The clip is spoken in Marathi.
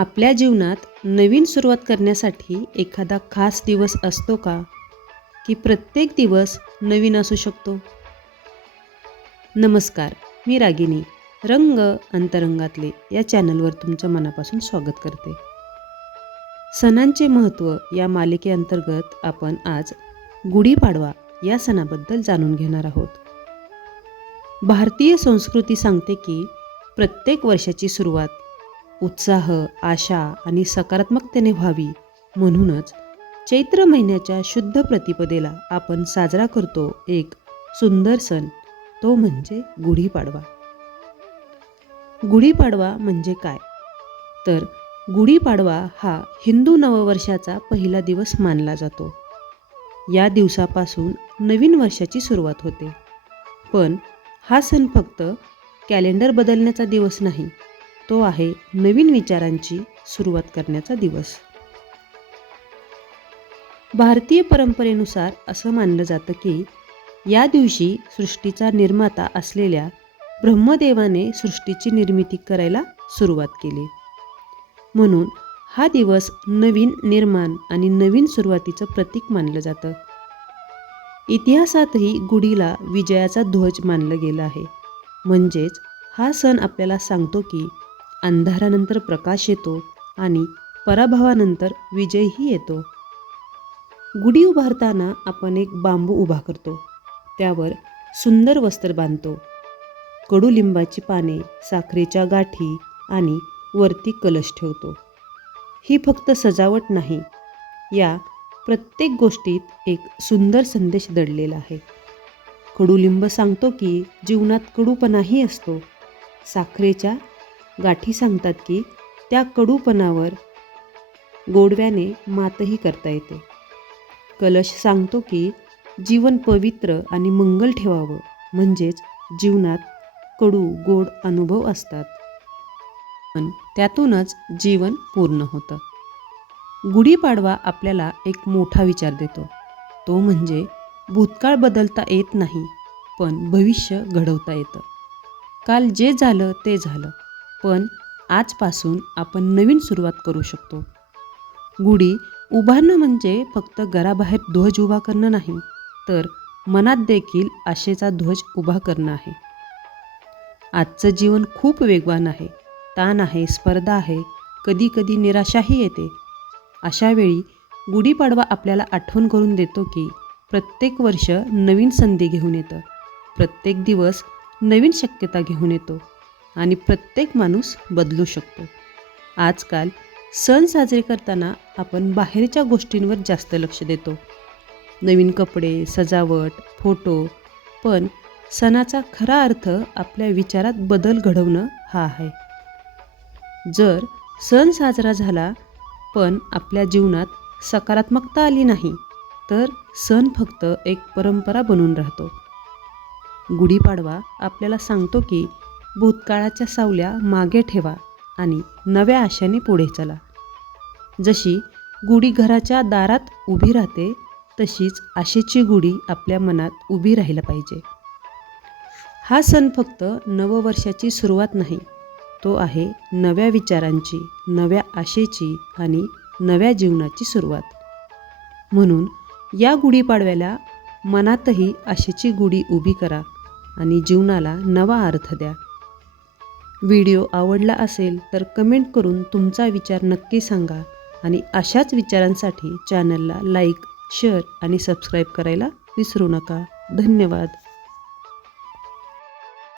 आपल्या जीवनात नवीन सुरुवात करण्यासाठी एखादा खास दिवस असतो का? की प्रत्येक दिवस नवीन असू शकतो? नमस्कार, मी रागिनी. रंग अंतरंगातले या चॅनलवर तुमचं मनापासून स्वागत करते. सणांचे महत्त्व या मालिकेअंतर्गत आपण आज गुढीपाडवा या सणाबद्दल जाणून घेणार आहोत. भारतीय संस्कृती सांगते की प्रत्येक वर्षाची सुरुवात उत्साह, आशा आणि सकारात्मकतेने व्हावी, म्हणूनच चैत्र महिन्याच्या शुद्ध प्रतिपदेला आपण साजरा करतो एक सुंदर सण, तो म्हणजे गुढीपाडवा. गुढीपाडवा म्हणजे काय? तर गुढीपाडवा हा हिंदू नववर्षाचा पहिला दिवस मानला जातो. या दिवसापासून नवीन वर्षाची सुरुवात होते. पण हा सण फक्त कॅलेंडर बदलण्याचा दिवस नाही, तो आहे नवीन विचारांची सुरुवात करण्याचा दिवस. भारतीय परंपरेनुसार असं मानलं जातं की या दिवशी सृष्टीचा निर्माता असलेल्या ब्रह्मदेवाने सृष्टीची निर्मिती करायला सुरुवात केली. म्हणून हा दिवस नवीन निर्माण आणि नवीन सुरुवातीचं प्रतीक मानलं जातं. इतिहासातही गुढीला विजयाचा ध्वज मानलं गेलं आहे. म्हणजेच हा सण आपल्याला सांगतो की अंधारानंतर प्रकाश येतो आणि पराभवानंतर विजयही येतो. गुढी उभारताना आपण एक बांबू उभा करतो, त्यावर सुंदर वस्त्र बांधतो, कडुलिंबाची पाने, साखरेच्या गाठी आणि वरती कलश ठेवतो. ही फक्त सजावट नाही, या प्रत्येक गोष्टीत एक सुंदर संदेश दडलेला आहे. कडुलिंब सांगतो की जीवनात कडूपणाही असतो. साखरेच्या गाठी सांगतात की त्या कडूपणावर गोडव्याने मातही करता येते. कलश सांगतो की जीवन पवित्र आणि मंगल ठेवावं, म्हणजेच जीवनात कडू गोड अनुभव असतात, पण त्यातूनच जीवन पूर्ण होतं. गुढीपाडवा आपल्याला एक मोठा विचार देतो, तो म्हणजे भूतकाळ बदलता येत नाही, पण भविष्य घडवता येतं. काल जे झालं ते झालं, पण आजपासून आपण नवीन सुरुवात करू शकतो. गुढी उभारणं म्हणजे फक्त घराबाहेर ध्वज उभा करणं नाही, तर मनात देखील आशेचा ध्वज उभा करणं आहे. आजचं जीवन खूप वेगवान आहे, ताण आहे, स्पर्धा आहे, कधी कधी निराशाही येते. अशा वेळी गुढीपाडवा आपल्याला आठवण करून देतो की प्रत्येक वर्ष नवीन संधी घेऊन येतं, प्रत्येक दिवस नवीन शक्यता घेऊन येतो आणि प्रत्येक माणूस बदलू शकतो. आजकाल सण साजरे करताना आपण बाहेरच्या गोष्टींवर जास्त लक्ष देतो, नवीन कपडे, सजावट, फोटो, पण सणाचा खरा अर्थ आपल्या विचारात बदल घडवणं हा आहे. जर सण साजरा झाला पण आपल्या जीवनात सकारात्मकता आली नाही, तर सण फक्त एक परंपरा बनून राहतो. गुढीपाडवा आपल्याला सांगतो की भूतकाळाच्या सावल्या मागे ठेवा आणि नव्या आशेने पुढे चला. जशी गुढी घराच्या दारात उभी राहते, तशीच आशेची गुढी आपल्या मनात उभी राहायला पाहिजे. हा सण फक्त नववर्षाची सुरुवात नाही, तो आहे नव्या विचारांची, नव्या आशेची आणि नव्या जीवनाची सुरुवात. म्हणून या गुढीपाडव्याला मनातही आशेची गुढी उभी करा आणि जीवनाला नवा अर्थ द्या. व्हिडिओ आवडला असेल तर कमेंट करून तुमचा विचार नक्की सांगा आणि अशाच विचारांसाठी चॅनलला लाईक, शेअर आणि सबस्क्राईब करायला विसरू नका. धन्यवाद.